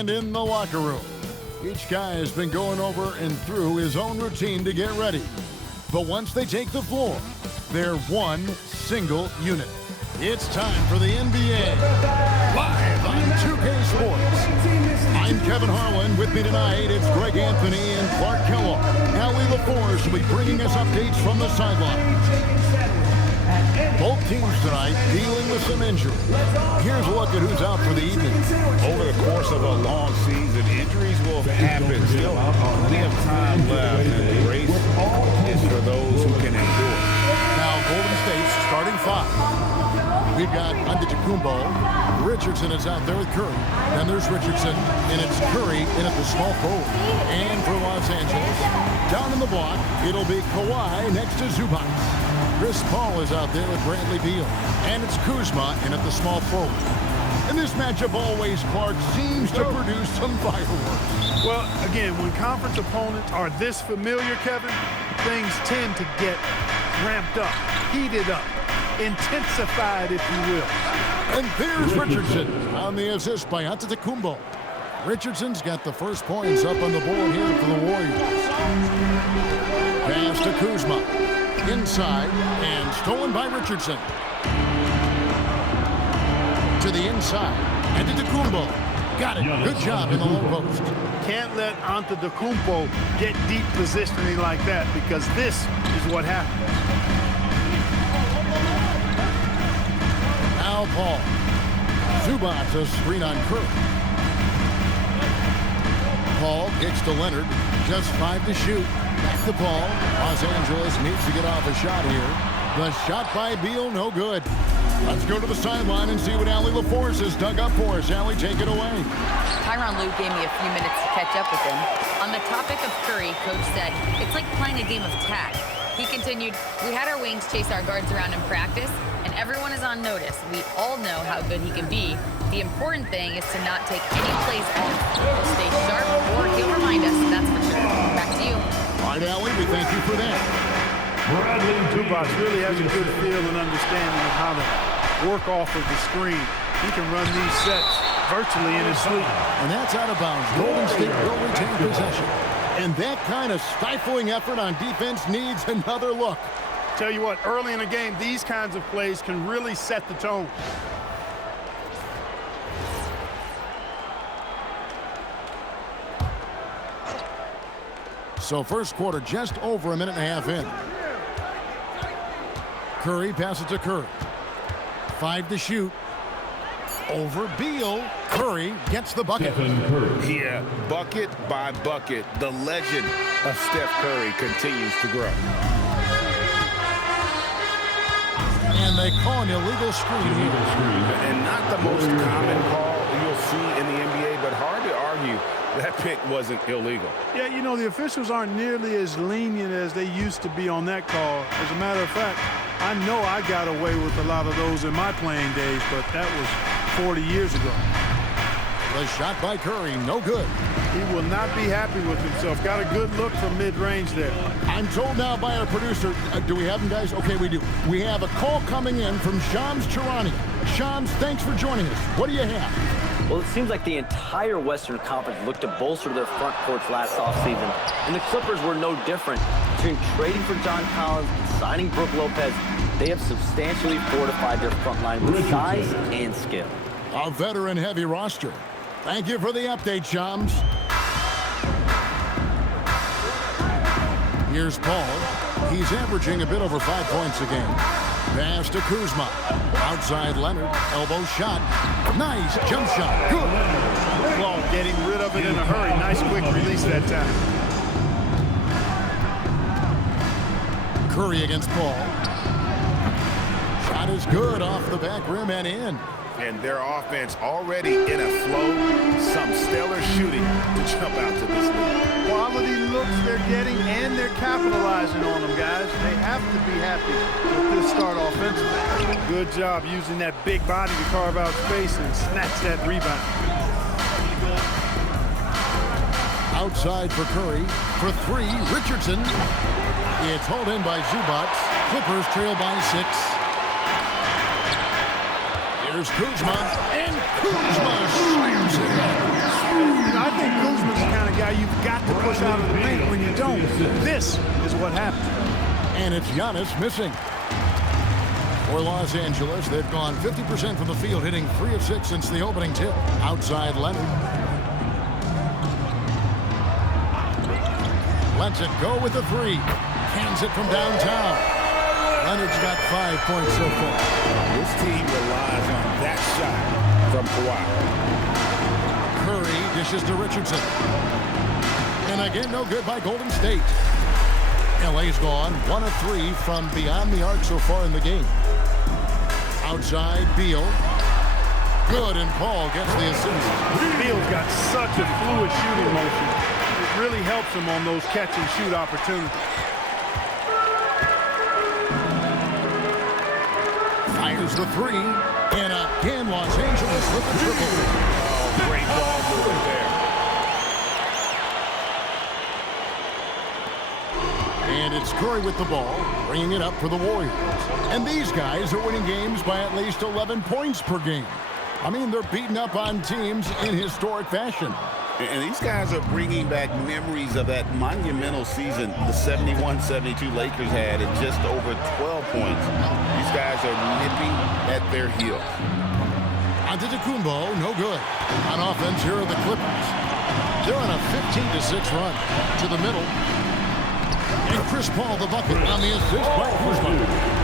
And in the locker room, each guy has been going over and through his own routine to get ready. But once they take the floor, they're one single unit. It's time for the NBA, live on 2K Sports. I'm Kevin Harlan. With me tonight, it's Greg Anthony and Clark Kellogg. Allie LaForce will be bringing us updates from the sideline. Both teams tonight dealing with some injuries. Here's a look at who's out for the evening. Over the course of a long season, injuries will happen. Still, we have time left, and the race is for those who can endure. Now, Golden State's starting five. We've got Antetokounmpo. Richardson is out there with Curry. Then there's Richardson, and it's Curry in at the small forward. And for Los Angeles, down in the block, it'll be Kawhi next to Zubac. Chris Paul is out there with Bradley Beal. And it's Kuzma in at the small forward. And this matchup always, Clark, seems to produce some fireworks. Well, again, when conference opponents are this familiar, Kevin, things tend to get ramped up, heated up, intensified, if you will. And there's Richardson on the assist by Antetokounmpo. Richardson's got the first points up on the board here for the Warriors. Pass to Kuzma. Inside, and stolen by Richardson. To the inside, and Antetokounmpo. Got it. Good job in the low post. Can't let Antetokounmpo get deep positioning like that, because this is what happens. Now Paul. Zubac a screen on Curry. Paul kicks to Leonard. Just 5 to shoot. Back to Paul. Los Angeles needs to get off a shot here. The shot by Beal, no good. Let's go to the sideline and see what Allie LaForce has dug up for us. Allie, take it away. Tyronn Lue gave me a few minutes to catch up with him. On the topic of Curry, Coach said, it's like playing a game of tag. He continued, we had our wings chase our guards around in practice, and everyone is on notice. We all know how good he can be. The important thing is to not take any plays off. He'll stay sharp, or he'll remind us, that's for sure. Back to you. All right, Allie, we thank you for that. Zubac really has a good feel and understanding of how to work off of the screen. He can run these sets virtually in his sleep. And that's out of bounds. Golden State will retain possession. And that kind of stifling effort on defense needs another look. Tell you what, early in the game, these kinds of plays can really set the tone. So first quarter just over a minute and a half in. Curry passes to Curry. 5 to shoot. Over Beal. Curry gets the bucket. Yeah, bucket by bucket, the legend of Steph Curry continues to grow. And they call an illegal screen here. And not the most common call you'll see in the NBA, but hard to argue that pick wasn't illegal. Yeah, you know, the officials aren't nearly as lenient as they used to be on that call. As a matter of fact, I know I got away with a lot of those in my playing days, but that was 40 years ago. The shot by Curry, no good. He will not be happy with himself. Got a good look from mid-range there. I'm told now by our producer, do we have him, guys? Okay, we do. We have a call coming in from Shams Charania. Shams, thanks for joining us. What do you have? Well, it seems like the entire Western Conference looked to bolster their front courts last offseason, and the Clippers were no different. Between trading for John Collins and signing Brook Lopez, they have substantially fortified their front line with size and skill. A veteran-heavy roster. Thank you for the update, Shams. Here's Paul. He's averaging a bit over 5 points a game. Pass to Kuzma. Outside Leonard. Elbow shot. Nice jump shot. Good. Well, getting rid of it in a hurry. Nice quick release that time. Curry against Paul. Shot is good off the back rim and in. And their offense already in a flow. Some stellar shooting to jump out to this lead. Quality looks they're getting, and they're capitalizing on them, guys. They have to be happy with this start offensively. Good job using that big body to carve out space and snatch that rebound. Outside for Curry. For 3, Richardson. It's hauled in by Zubac. Clippers trail by 6. Here's Kuzma, and Kuzma slams it in. around him. This is what happened. And it's Giannis missing. For Los Angeles, they've gone 50% from the field, hitting 3 of 6 since the opening tip. Outside Leonard. Lets it go with the 3. Hands it from downtown. Leonard's got 5 points so far. This team relies on that shot from Kawhi. Curry dishes to Richardson. And again, no good by Golden State. LA's gone 1 of 3 from beyond the arc so far in the game. Outside, Beal. Good, and Paul gets the assist. Beal's got such a fluid shooting motion. It really helps him on those catch-and-shoot opportunities. Fires the 3. And again, Los Angeles with the triple. Oh, great ball movement there. And it's Curry with the ball, bringing it up for the Warriors. And these guys are winning games by at least 11 points per game. I mean, they're beating up on teams in historic fashion. And these guys are bringing back memories of that monumental season the 71-72 Lakers had at just over 12 points. These guys are nipping at their heels. Antetokounmpo, no good. On offense, here are the Clippers. They're on a 15-6 run to the middle. And Chris Paul, the bucket, on the assist by Kuzma.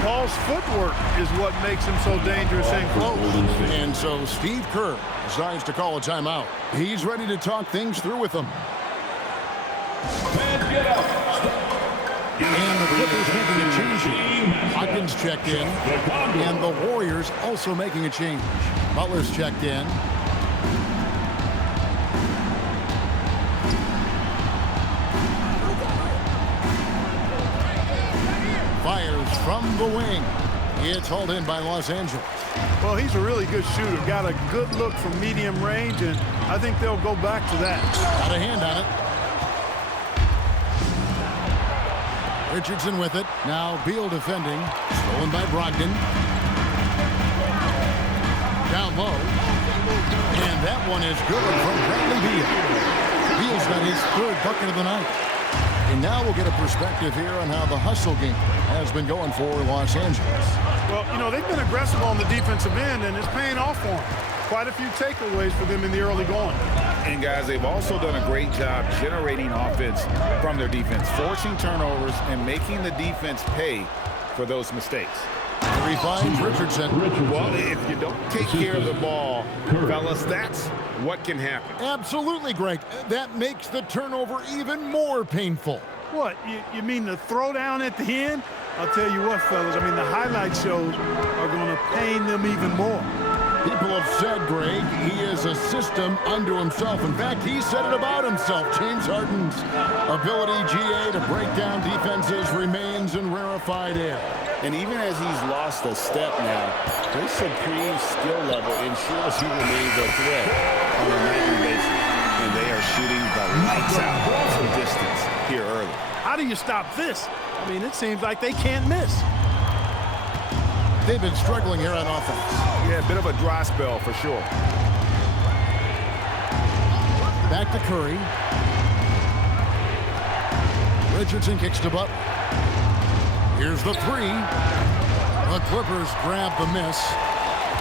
Paul's footwork is what makes him so dangerous and close. And so Steve Kerr decides to call a timeout. He's ready to talk things through with them. And the Clippers making a change here. Hawkins checked in. And the Warriors also making a change. Butler's checked in. Fires from the wing. It's hauled in by Los Angeles. Well, he's a really good shooter. Got a good look from medium range, and I think they'll go back to that. Got a hand on it. Richardson with it. Now Beal defending. Stolen by Brogdon. Down low. And that one is good from Bradley Beal. Beal's got his 3rd bucket of the night. And now we'll get a perspective here on how the hustle game has been going for Los Angeles. Well, you know, they've been aggressive on the defensive end, and it's paying off for them. Quite a few takeaways for them in the early going. And, guys, they've also done a great job generating offense from their defense, forcing turnovers and making the defense pay for those mistakes. He finds Richardson. Well, if you don't take care of the ball, fellas, that's what can happen. Absolutely, Greg. That makes the turnover even more painful. What, you mean the throwdown at the end? I'll tell you what, fellas, I mean, the highlight shows are going to pain them even more. People have said, Greg, he is a system unto himself. In fact, he said it about himself. James Harden's ability, GA, to break down defenses remains in rarefied air. And even as he's lost a step now, his supreme skill level ensures he remains a threat on a nightly basis. And they are shooting the lights out from distance here early. How do you stop this? I mean, it seems like they can't miss. They've been struggling here on offense. Yeah, a bit of a dry spell for sure. Back to Curry. Richardson kicks to Butler. Here's the 3. The Clippers grab the miss.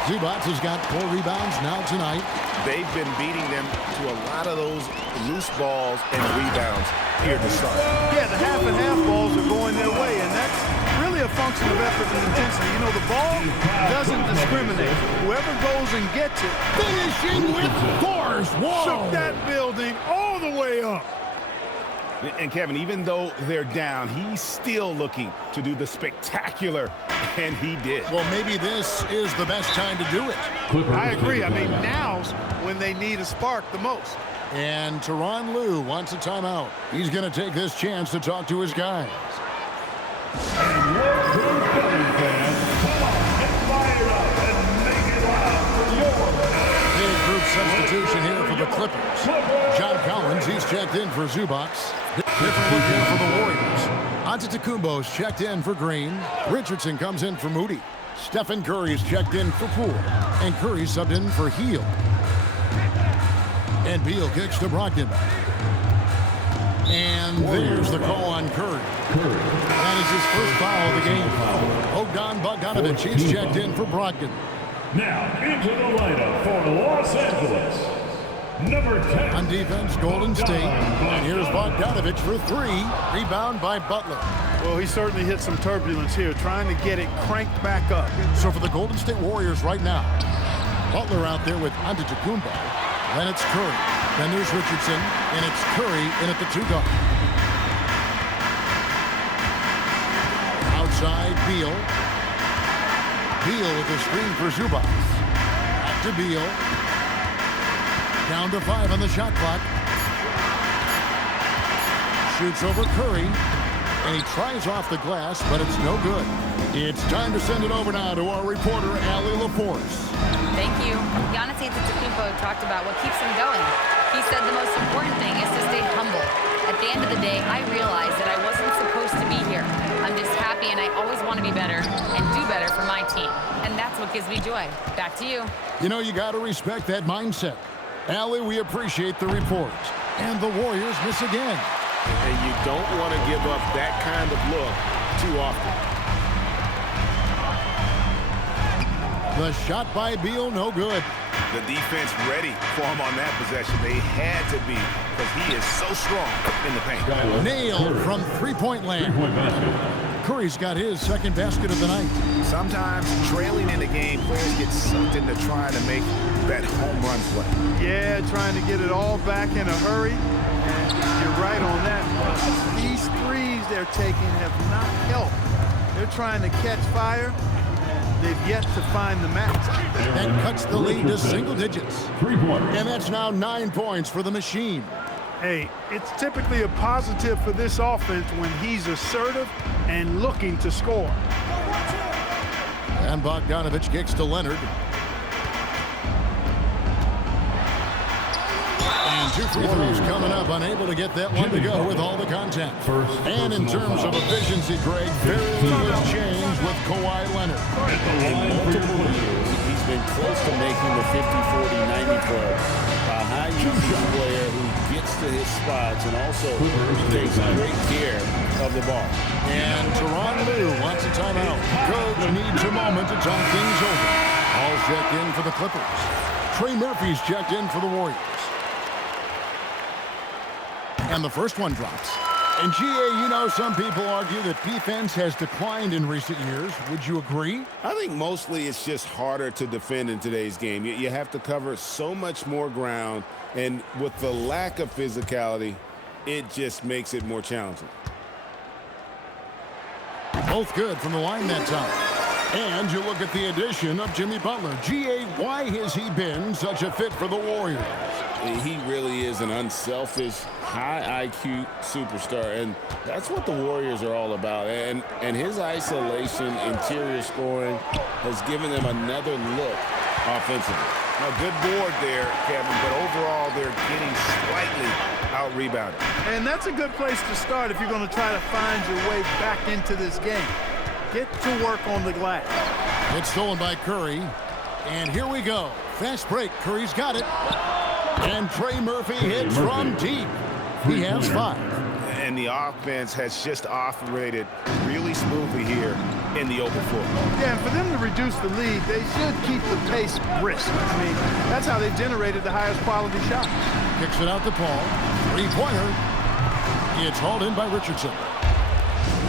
Zubac has got 4 rebounds now tonight. They've been beating them to a lot of those loose balls and rebounds here to start. Yeah, the half-and-half balls are going their way, and that's really a function of effort and intensity. You know, the ball doesn't discriminate. Whoever goes and gets it, Finishing with force. Whoa! shook that building all the way up. And Kevin, even though they're down, he's still looking to do the spectacular, and he did. Well, maybe this is the best time to do it. I agree. I mean, now's when they need a spark the most. And Tyronn Lue wants a timeout. He's going to take this chance to talk to his guys. Big group substitution here for the Clippers. John Collins, he's checked in for Zubac. Different look here for the Warriors. Antetokounmpo's checked in for Green. Richardson comes in for Moody. Stephen Curry's checked in for Poole. And Curry subbed in for Hield. And Beal kicks to Brogdon. And there's the call on Curry. That is his first foul of the game. Bogdan Bogdanovic is checked in for Brogdon. Now into the lineup for Los Angeles, number 10. On defense, Golden State. And here's Bogdanovic for three. Rebound by Butler. Well, he certainly hit some turbulence here, trying to get it cranked back up. So for the Golden State Warriors right now, Butler out there with Antetokounmpo. Then it's Curry. Then there's Richardson. And it's Curry in at the 2-guard. Outside, Beal. Beal with the screen for Zubac. Back to Beal. Down to 5 on the shot clock. Shoots over Curry. And he tries off the glass, but it's no good. It's time to send it over now to our reporter, Allie LaForce. Thank you. Giannis Antetokounmpo talked about what keeps him going. He said the most important thing is to stay humble. At the end of the day, I realized that I wasn't supposed to be here. I'm just happy, and I always want to be better and do better for my team. And that's what gives me joy. Back to you. You know, you got to respect that mindset. Allie, we appreciate the report. And the Warriors miss again. And you don't want to give up that kind of look too often. The shot by Beal, no good. The defense ready for him on that possession. They had to be, because he is so strong in the paint. Nailed from three-point land. Curry's got his second basket of the night. Sometimes trailing in the game, players get sucked into trying to make that home run play. Yeah, trying to get it all back in a hurry. And you're right on that. But these threes they're taking have not helped. They're trying to catch fire. They've yet to find the match. That cuts the lead to single digits. And that's now 9 points for the Machine. Hey, it's typically a positive for this offense when he's assertive and looking to score. And Bogdanovic kicks to Leonard. And 2 free throws coming up, unable to get that one to go with all the contact. And in terms of efficiency, Greg, very little has changed with Kawhi Leonard. In multiple years, he's been close to making the 50-40-90 club. A high-usage player who gets to his spots and also takes great care of the ball. And Tyronn Lue wants a timeout. Coach needs a moment to talk things over. All checked in for the Clippers. Trey Murphy's checked in for the Warriors. And the first one drops. And GA, you know, some people argue that defense has declined in recent years. Would you agree? I think mostly it's just harder to defend in today's game. You have to cover so much more ground, and with the lack of physicality, it just makes it more challenging. Both good from the line that time. And you look at the addition of Jimmy Butler. GA, why has he been such a fit for the Warriors? He really is an unselfish, high IQ superstar, and that's what the Warriors are all about. And his isolation, interior scoring has given them another look offensively. A good board there, Kevin, but overall they're getting slightly out-rebounded. And that's a good place to start if you're going to try to find your way back into this game. Get to work on the glass. It's stolen by Curry. And here we go. Fast break. Curry's got it. And Trey Murphy hits from deep. He has 5. And the offense has just operated really smoothly here in the open floor. Yeah, and for them to reduce the lead, they should keep the pace brisk. I mean, that's how they've generated the highest quality shots. Kicks it out to Paul. 3-pointer. It's hauled in by Richardson.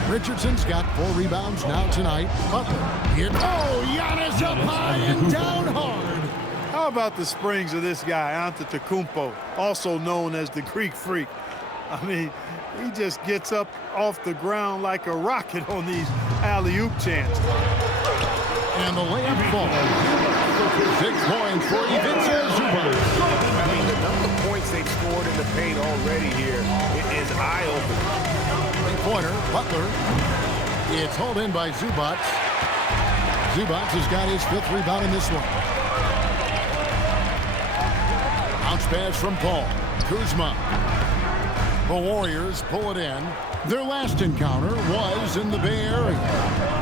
Richardson's got 4 rebounds now tonight. Butler. Here. Oh, Giannis up high and down hard. How about the springs of this guy, Antetokounmpo, also known as the Greek Freak? I mean, he just gets up off the ground like a rocket on these alley-oop chances. And the layup falls. 6 points for Ivica Zubac. I mean, the number of points they've scored in the paint already here, it is eye-opening. 3-pointer, Butler. It's hauled in by Zubac. Zubac has got his 5th rebound in this one. Bounce pass from Paul. Kuzma. The Warriors pull it in. Their last encounter was in the Bay Area.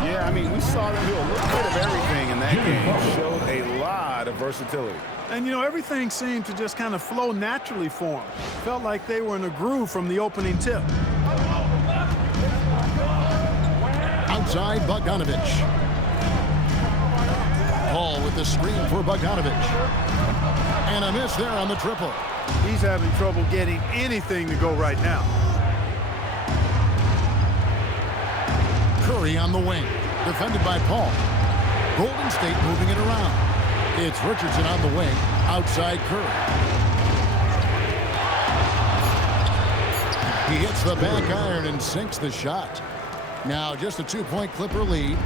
Yeah, I mean, we saw them do a little bit of everything in that game. Showed a lot of versatility. And, you know, everything seemed to just kind of flow naturally for them. Felt like they were in a groove from the opening tip. Outside Bogdanovich. Paul with the screen for Bogdanovich. And a miss there on the triple. He's having trouble getting anything to go right now. Curry on the wing. Defended by Paul. Golden State moving it around. It's Richardson on the wing. Outside Curry. He hits the back iron and sinks the shot. Now just a 2-point Clipper lead.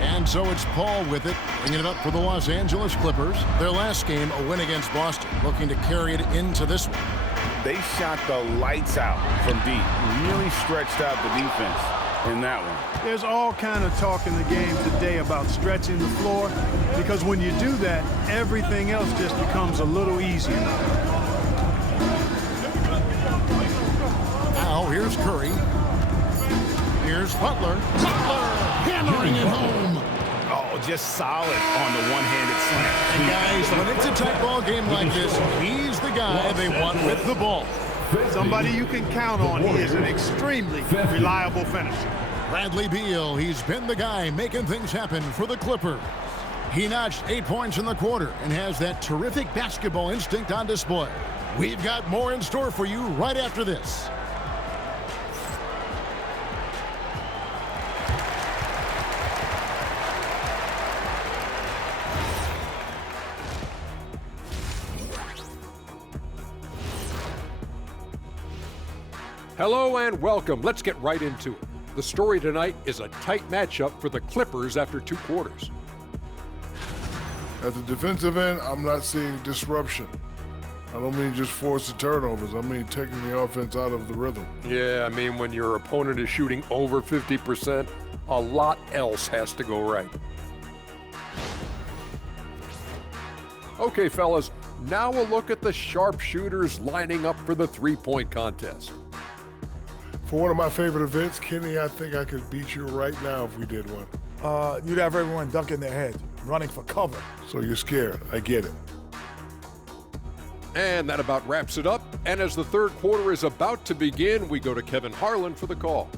And so it's Paul with it, bringing it up for the Los Angeles Clippers. Their last game, a win against Boston, looking to carry it into this one. They shot the lights out from deep. Really stretched out the defense in that one. There's all kind of talk in the game today about stretching the floor, because when you do that, everything else just becomes a little easier. Now here's Curry. Here's Butler. Butler hammering it home. Oh, just solid on the one-handed slam. And guys, when it's a tight ball game like this, he's the guy they want with the ball. Somebody you can count on. He is an extremely reliable finisher. Bradley Beal, he's been the guy making things happen for the Clippers. He notched 8 points in the quarter and has that terrific basketball instinct on display. We've got more in store for you right after this. Hello and welcome. Let's get right into it. The story tonight is a tight matchup for the Clippers after 2 quarters. At the defensive end, I'm not seeing disruption. I don't mean just forcing turnovers. I mean taking the offense out of the rhythm. Yeah, I mean when your opponent is shooting over 50%, a lot else has to go right. Okay, fellas, now a look at the sharpshooters lining up for the three-point contest. For one of my favorite events, Kenny, I think I could beat you right now if we did one. You'd have everyone ducking their head, running for cover. So you're scared. I get it. And that about wraps it up. And as the third quarter is about to begin, we go to Kevin Harlan for the call.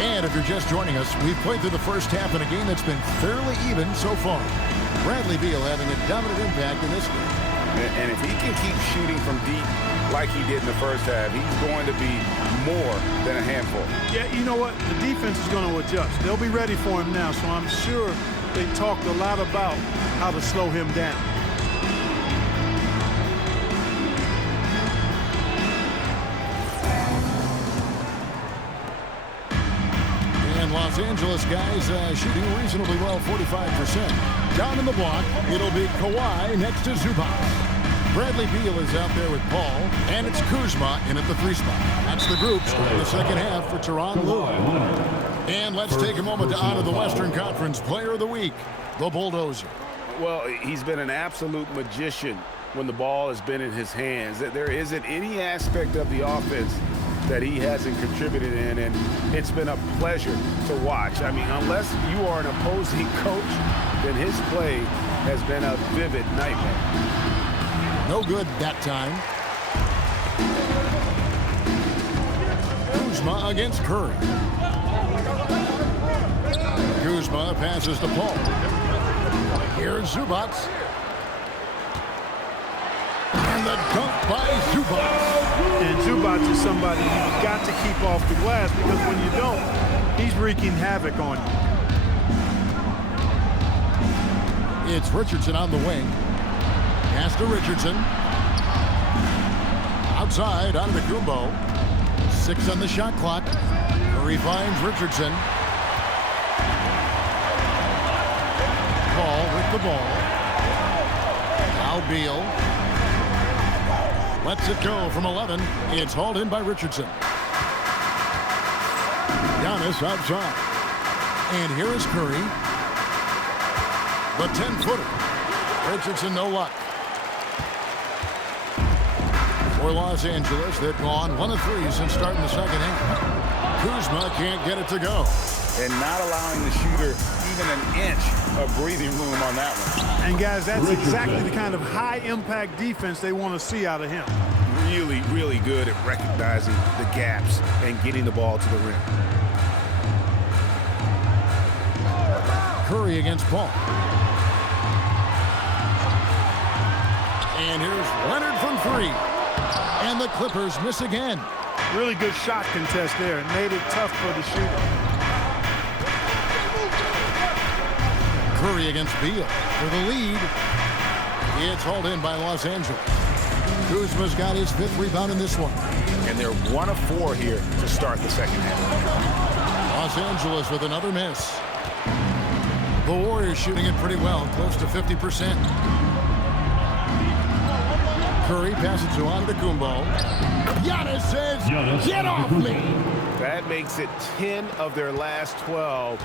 And if you're just joining us, we've played through the first half in a game that's been fairly even so far. Bradley Beal having a dominant impact in this game. And if he can keep shooting from deep like he did in the first half, he's going to be more than a handful. Yeah, you know what? The defense is going to adjust. They'll be ready for him now, so I'm sure they talked a lot about how to slow him down. Los Angeles guys shooting reasonably well, 45%. Down in the block, it'll be Kawhi next to Zubac. Bradley Beal is out there with Paul, and it's Kuzma in at the 3 spot. That's the group starting the second half for Tyronn Lue. And let's take a moment to honor the Western Conference Player of the Week, the Bulldozer. Well, he's been an absolute magician when the ball has been in his hands. There isn't any aspect of the offense that he hasn't contributed in, and it's been a pleasure to watch. I mean, unless you are an opposing coach, then his play has been a vivid nightmare. No good that time. Kuzma against Curry. Kuzma passes to Paul. Here's Zubac. And the dunk by Zubac. And Zubac is somebody you've got to keep off the glass, because when you don't, he's wreaking havoc on you. It's Richardson on the wing. Pass to Richardson. Outside, Antetokounmpo. 6 on the shot clock. Curry finds Richardson. Paul with the ball. Now Beal. Lets it go from 11. It's hauled in by Richardson. Giannis outside. And here is Curry. The 10-footer. Richardson, no luck. for Los Angeles. They've gone 1 of 3 since starting the second half. Kuzma can't get it to go. And not allowing the shooter even an inch of breathing room on that one. And guys, that's exactly the kind of high-impact defense they want to see out of him. Really, really good at recognizing the gaps and getting the ball to the rim. Curry against Paul. And here's Leonard from 3. And the Clippers miss again. Really good shot contest there. It made it tough for the shooter. Curry against Beal for the lead. It's hauled in by Los Angeles. Kuzma's got his 5th rebound in this one. And they're 1 of 4 here to start the second half. Los Angeles with another miss. The Warriors shooting it pretty well, close to 50%. Curry passes to Antetokounmpo. Giannis says, "Get off me!" That makes it 10 of their last 12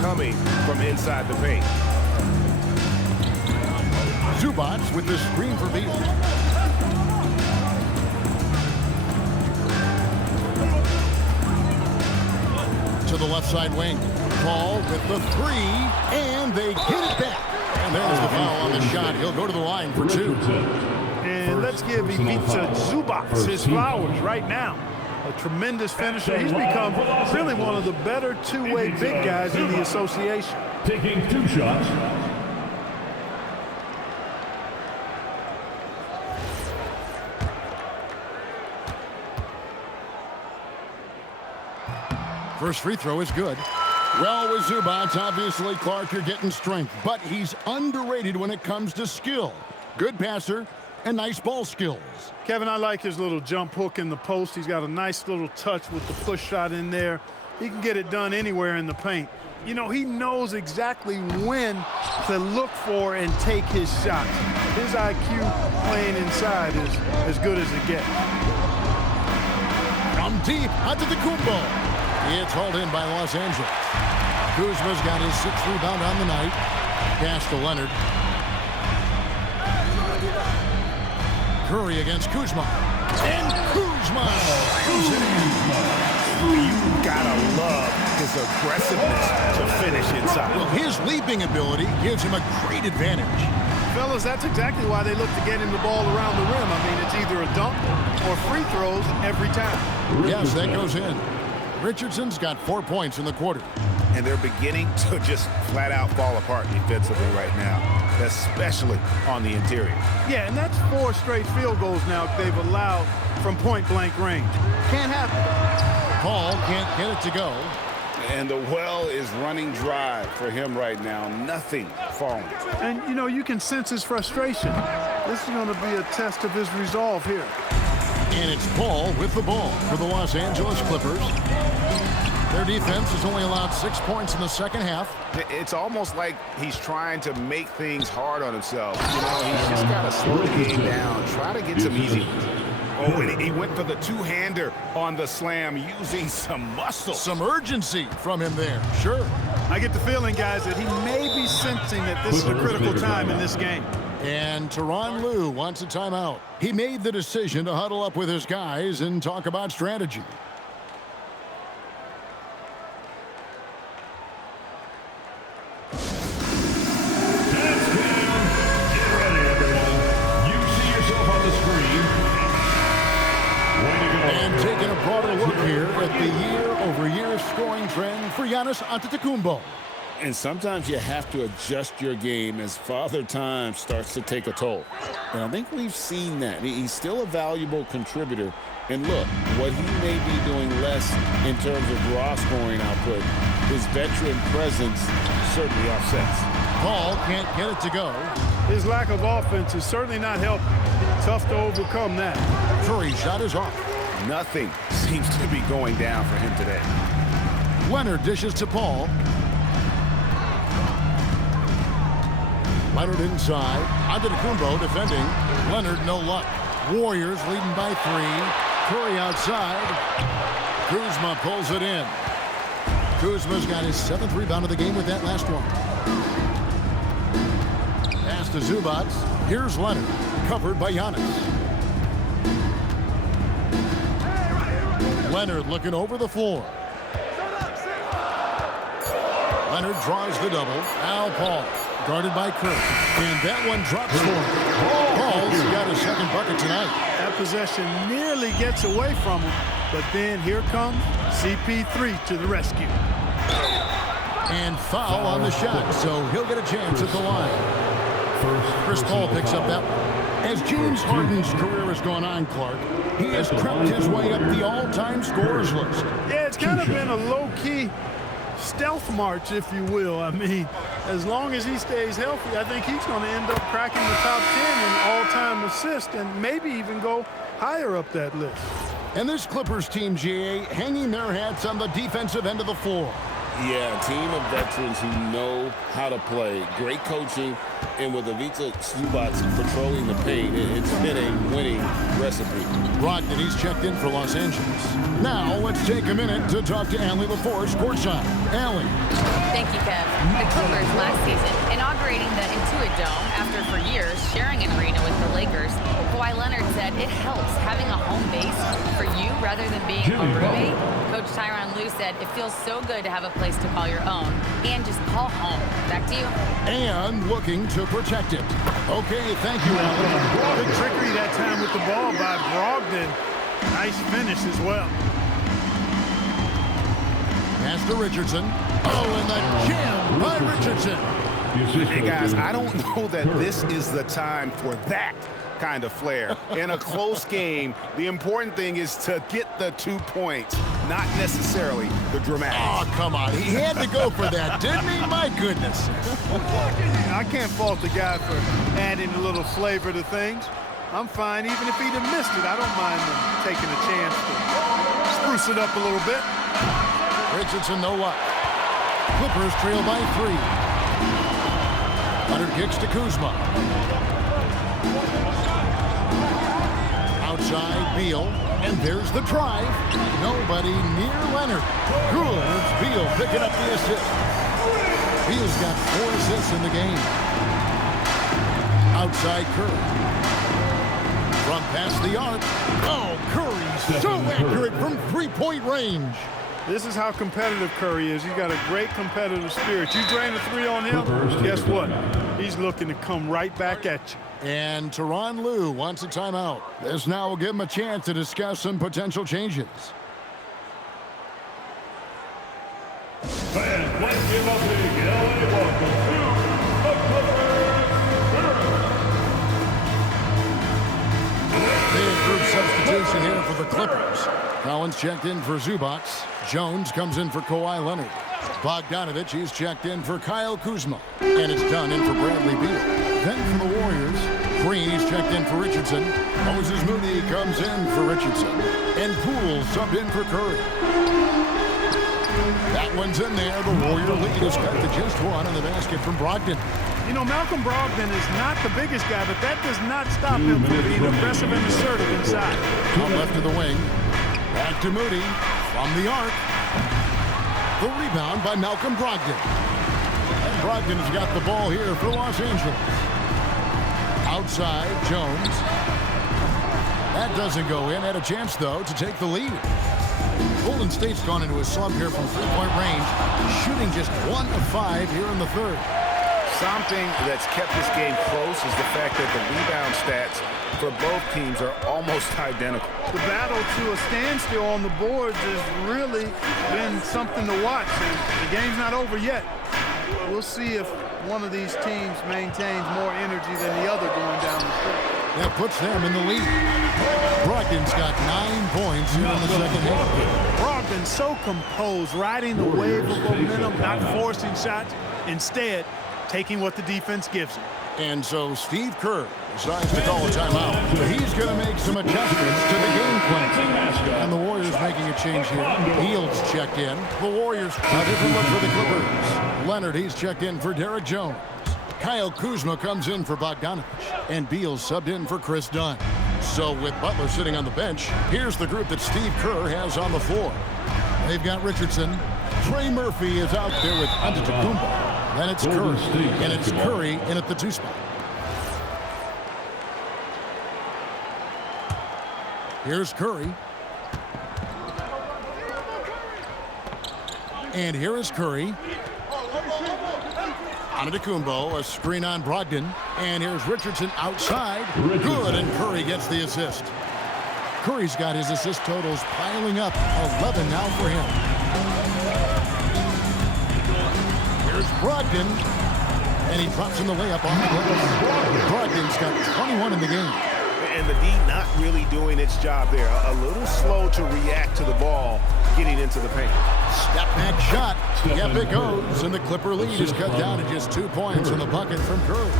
coming from inside the paint. Zubac with the screen for Beal. To the left side wing. Paul with the 3, and they get it back. And there's the foul on the shot. He'll go to the line for 2. And let's give Ivica Zubac his flowers right now. A tremendous finisher. He's become really one of the better two-way big guys in the association. Taking 2 shots. First free throw is good. Well, with Zubac, obviously Clark, you're getting strength, but he's underrated when it comes to skill. Good passer and nice ball skills. Kevin, I like his little jump hook in the post. He's got a nice little touch with the push shot in there. He can get it done anywhere in the paint. You know, he knows exactly when to look for and take his shots. His IQ playing inside is as good as it gets. From deep, Antetokounmpo. It's hauled in by Los Angeles. Kuzma's got his 6th rebound on the night. Pass to Leonard. Curry against Kuzma. And Kuzma goes it in. You gotta love his aggressiveness to finish inside. Well, his leaping ability gives him a great advantage. Fellas, that's exactly why they look to get him the ball around the rim. I mean, it's either a dunk or free throws every time. Yes, that goes in. Richardson's got 4 points in the quarter. And they're beginning to just flat out fall apart defensively right now, especially on the interior. Yeah, and that's 4 straight field goals now they've allowed from point-blank range. Can't happen. Paul can't get it to go. And the well is running dry for him right now. Nothing falling. And, you know, you can sense his frustration. This is going to be a test of his resolve here. And it's Paul with the ball for the Los Angeles Clippers. Their defense has only allowed 6 points in the second half. It's almost like he's trying to make things hard on himself. You know, he's just got to slow the game down, try to get some easy ones. Oh, and he went for the two-hander on the slam using some muscle. Some urgency from him there, sure. I get the feeling, guys, that he may be sensing that this is a critical time in this game. And Tyronn Lue wants a timeout. He made the decision to huddle up with his guys and talk about strategy. And taking a broader look here at the year-over-year scoring trend for Giannis Antetokounmpo. And sometimes you have to adjust your game as Father Time starts to take a toll. And I think we've seen that. He's still a valuable contributor. And look, what he may be doing less in terms of raw scoring output, his veteran presence certainly offsets. Paul can't get it to go. His lack of offense is certainly not helping. Tough to overcome that. Curry's shot is off. Nothing seems to be going down for him today. Leonard dishes to Paul. Leonard inside. Antetokounmpo defending. Leonard no luck. Warriors leading by 3. Curry outside. Kuzma pulls it in. Kuzma's got his 7th rebound of the game with that last one. Pass to Zubac. Here's Leonard. Covered by Giannis. Leonard looking over the floor. Leonard draws the double. Al Paul guarded by Kirk. And that one drops for him. Paul's got his second bucket tonight. That possession nearly gets away from him, but then here comes CP3 to the rescue. And foul on the shot, so he'll get a chance at the line. Chris Paul picks up that one. As James Harden's career has gone on, Clark, he has crept his way up the all-time scorers list. Yeah, it's kind of been a low-key stealth march, if you will. I mean, as long as he stays healthy, I think he's going to end up cracking the top 10 in all-time assists and maybe even go higher up that list. And this Clippers team, GA, hanging their hats on the defensive end of the floor. Yeah, a team of veterans who know how to play. Great coaching, and with Ivica Zubac patrolling the paint, it's been a winning recipe. Brogdon, he's checked in for Los Angeles. Now, let's take a minute to talk to Allie LaForce, courtside. Allie. Thank you, Kev. The Clippers last season inaugurating the Intuit Dome after for years sharing an arena with the Lakers. Kawhi Leonard said it helps having a home base for you rather than being a roommate. Coach Tyronn Lue said it feels so good to have a place to call your own and just call home. Back to you. And looking to protect it. Okay, thank you, Allie. Good trickery that time with the ball by Brogdon. Nice finish as well. Pass to Richardson. Oh, and the jam by Richardson. Hey, guys, I don't know that this is the time for that kind of flair. In a close game, the important thing is to get the 2 points, not necessarily the dramatics. Oh, come on. He had to go for that, didn't he? My goodness. I can't fault the guy for adding a little flavor to things. I'm fine. Even if he'd have missed it, I don't mind him taking a chance to spruce it up a little bit. Richardson, no luck. Clippers trail by 3. Leonard kicks to Kuzma. Outside, Beal. And there's the drive. Nobody near Leonard. Good. It's Beal picking up the assist. Beal's got 4 assists in the game. Outside, Curry. From past the arc. Oh, Curry's so accurate from three-point range. This is how competitive Curry is. He's got a great competitive spirit. You drain a 3 on him, guess what? He's looking to come right back at you. And Tyronn Lue wants a timeout. This now will give him a chance to discuss some potential changes. Fans, let's give a big LA welcome to the Clippers. Big group substitution here for the Clippers. Collins checked in for Zubac. Jones comes in for Kawhi Leonard. Bogdanovich, he's checked in for Kyle Kuzma. And it's done in for Bradley Beal. Then for the Warriors, Green, he's checked in for Richardson. Moses Moody comes in for Richardson. And Poole subbed in for Curry. That one's in there. The Warrior lead is cut to just 1 in the basket from Brogdon. You know, Malcolm Brogdon is not the biggest guy, but that does not stop him from being aggressive and assertive inside. Out left of the wing. Back to Moody from the arc. The rebound by Malcolm Brogdon. And Brogdon has got the ball here for Los Angeles. Outside, Jones. That doesn't go in. Had a chance, though, to take the lead. Golden State's gone into a slump here from three-point range, shooting just 1 of 5 here in the third. Something that's kept this game close is the fact that the rebound stats for both teams are almost identical. The battle to a standstill on the boards has really been something to watch, and the game's not over yet. We'll see if one of these teams maintains more energy than the other going down the stretch. That puts them in the lead. Brogdon's got 9 points here in the second half. Brogdon so composed, riding the wave of momentum, not forcing shots, instead taking what the defense gives him. And so Steve Kerr decides to call a timeout. He's going to make some adjustments to the game plan. And the Warriors making a change here. Hields checked in. The Warriors, a different look for the Clippers. Leonard, he's checked in for Derek Jones. Kyle Kuzma comes in for Bogdanovich. And Beal subbed in for Chris Dunn. So with Butler sitting on the bench, here's the group that Steve Kerr has on the floor. They've got Richardson. Trey Murphy is out there with Antetokounmpo. Then it's Curry, and it's Curry in at the 2 spot. Here's Curry. And here is Curry. Antetokounmpo, a screen on Brogdon. And here's Richardson outside. Good, and Curry gets the assist. Curry's got his assist totals piling up. 11 now for him. Here's Brogdon. And he drops in the layup on the glass. Brogdon's got 21 in the game. And the D not really doing its job there. A little slow to react to the ball getting into the paint. Step back shot. Yep, it goes. And the Clipper lead is cut down to just 2 points in the bucket from Curry.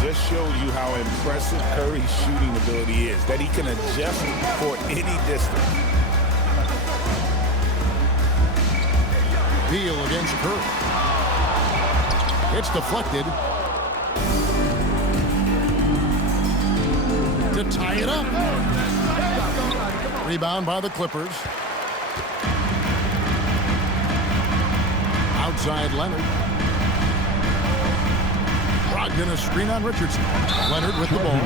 Just shows you how impressive Curry's shooting ability is, that he can adjust for any distance. Beal against Curry. It's deflected. To tie it up. Rebound by the Clippers. Outside Leonard. Brogdon a screen on Richardson. Leonard with the ball.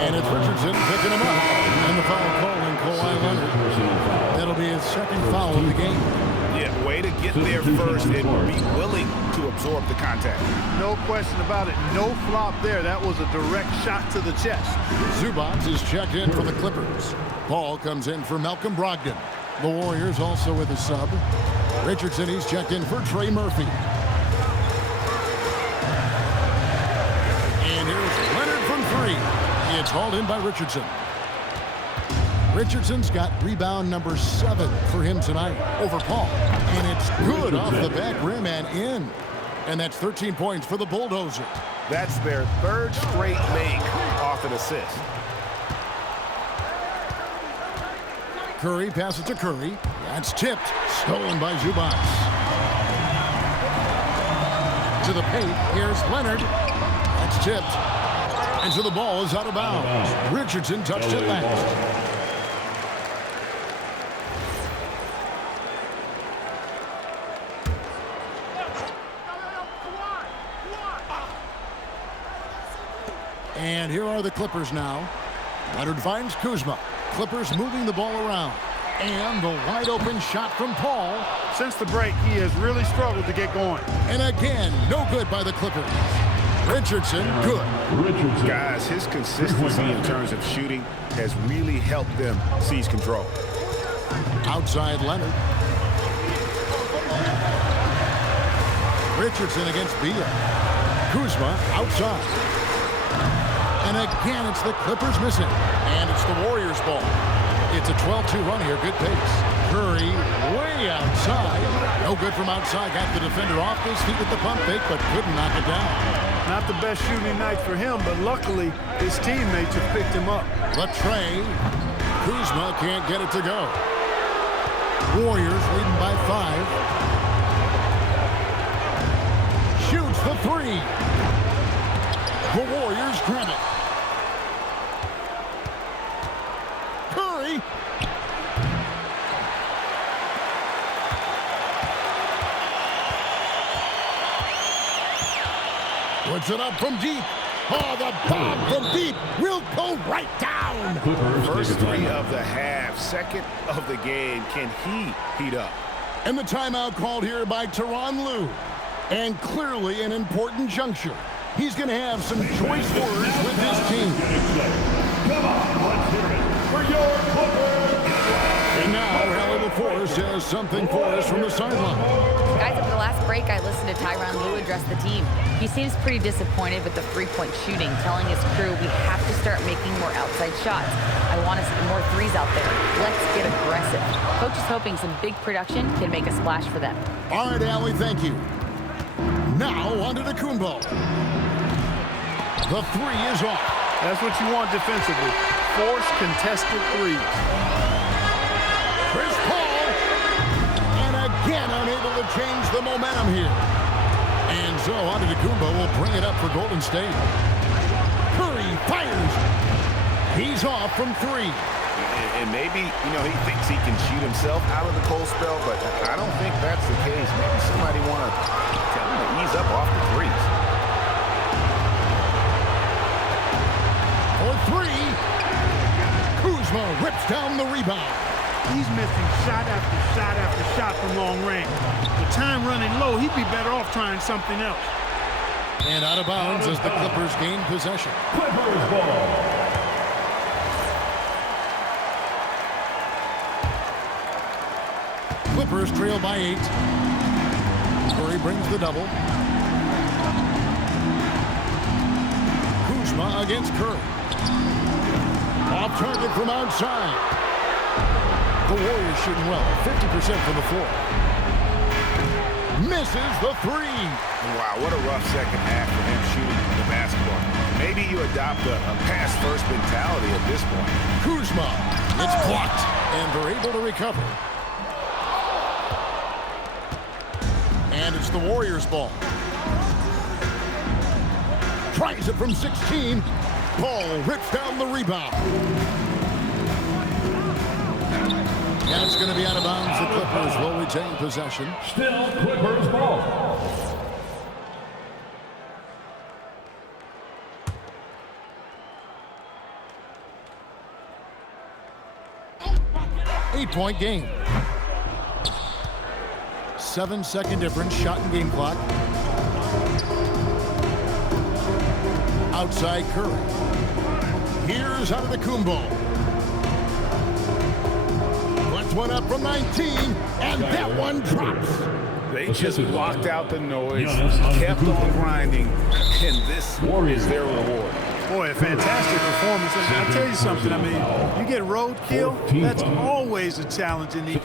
And it's Richardson picking him up. And the foul call on Kawhi Leonard. That'll be his second foul of the game. Yeah, way to get there first and be willing to absorb the contact. No question about it. No flop there. That was a direct shot to the chest. Zubac is checked in for the Clippers. Paul comes in for Malcolm Brogdon. The Warriors also with a sub. Richardson, he's checked in for Trey Murphy. And here's Leonard from three. It's hauled in by Richardson. Richardson's got rebound number 7 for him tonight over Paul. And it's good off the back rim and in. And that's 13 points for the Bulldozer. That's their third straight make off an assist. Curry passes to Curry. That's tipped. Stolen by Zubac. To the paint. Here's Leonard. That's tipped. And so the ball is out of bounds. Richardson touched it last. And here are the Clippers now. Leonard finds Kuzma. Clippers moving the ball around. And the wide open shot from Paul. Since the break, he has really struggled to get going. And again, no good by the Clippers. Richardson, good. Guys, his consistency in terms of shooting has really helped them seize control. Outside Leonard. Richardson against Beal. Kuzma outside. And again, it's the Clippers missing. And it's the Warriors' ball. It's a 12-2 run here. Good pace. Curry way outside. No good from outside. Got the defender off his feet with the pump fake, but couldn't knock it down. Not the best shooting night for him, but luckily his teammates have picked him up. Latrey. Kuzma can't get it to go. Warriors leading by 5. Shoots the 3. The Warriors grab it. Curry. Puts it up from deep. Oh, the bomb from deep will go right down. First 3 of the half, second of the game. Can he heat up? And the timeout called here by Tyronn Lue. And clearly an important juncture. He's going to have some choice words with his team. Come on, let's hear it for your Clippers. And now, Hallie LaForce has something for us from the sideline. Guys, over the last break, I listened to Tyronn Lue address the team. He seems pretty disappointed with the three-point shooting, telling his crew we have to start making more outside shots. I want to see more threes out there. Let's get aggressive. Coach is hoping some big production can make a splash for them. All right, Allie, thank you. Now, on to Antetokounmpo. The 3 is off. That's what you want defensively. Force contested threes. Chris Paul. And again, unable to change the momentum here. And so Antetokounmpo will bring it up for Golden State. Curry fires. He's off from 3. And maybe, he thinks he can shoot himself out of the cold spell, but I don't think that's the case. Maybe somebody want to tell him to ease up off the threes. For 3. Kuzma rips down the rebound. He's missing shot after shot after shot from long range. The time running low, he'd be better off trying something else. And out of bounds as the Clippers gain possession. Clippers ball. Clippers trail by 8. Curry brings the double. Kuzma against Curry. Off target from outside. The Warriors shooting well, 50% from the floor. Misses the 3. Wow, what a rough second half for him shooting the basketball. Maybe you adopt a pass-first mentality at this point. Kuzma, it's blocked, and they're able to recover. And it's the Warriors' ball. Tries it from 16. Ball rips down the rebound. That's going to be out of bounds. The Clippers will retain possession. Still Clippers ball. Eight-point game. 7-second difference, shot and game clock. Outside Curry. Here's Antetokounmpo. Puts one up from 19, and that one drops. They just blocked out the noise, kept on grinding, and this is their reward. Boy, a fantastic performance. And I'll tell you something, I mean, you get roadkill, that's always a challenge in the...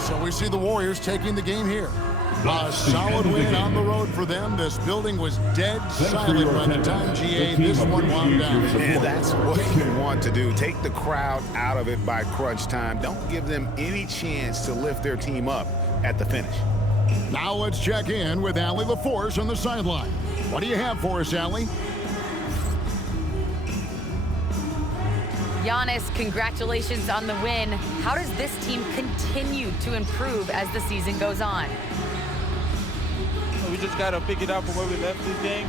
So we see the Warriors taking the game here. A solid win on the road for them. This building was dead silent by the time GA this one wound down. And that's what you want to do. Take the crowd out of it by crunch time. Don't give them any chance to lift their team up at the finish. Now let's check in with Allie LaForce on the sideline. What do you have for us, Allie? Giannis, congratulations on the win. How does this team continue to improve as the season goes on? We just got to pick it up from where we left this game.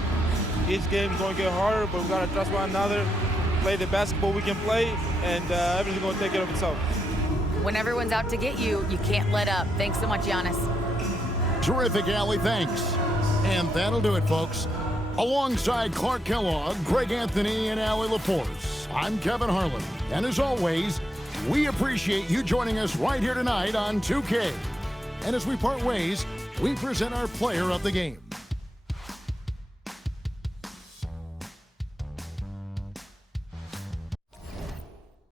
Each game is going to get harder, but we got to trust one another, play the basketball we can play, and everything's going to take care of itself. When everyone's out to get you, you can't let up. Thanks so much, Giannis. Terrific, Allie. Thanks. And that'll do it, folks. Alongside Clark Kellogg, Greg Anthony, and Allie LaForce, I'm Kevin Harlan. And as always, we appreciate you joining us right here tonight on 2K. And as we part ways, we present our player of the game.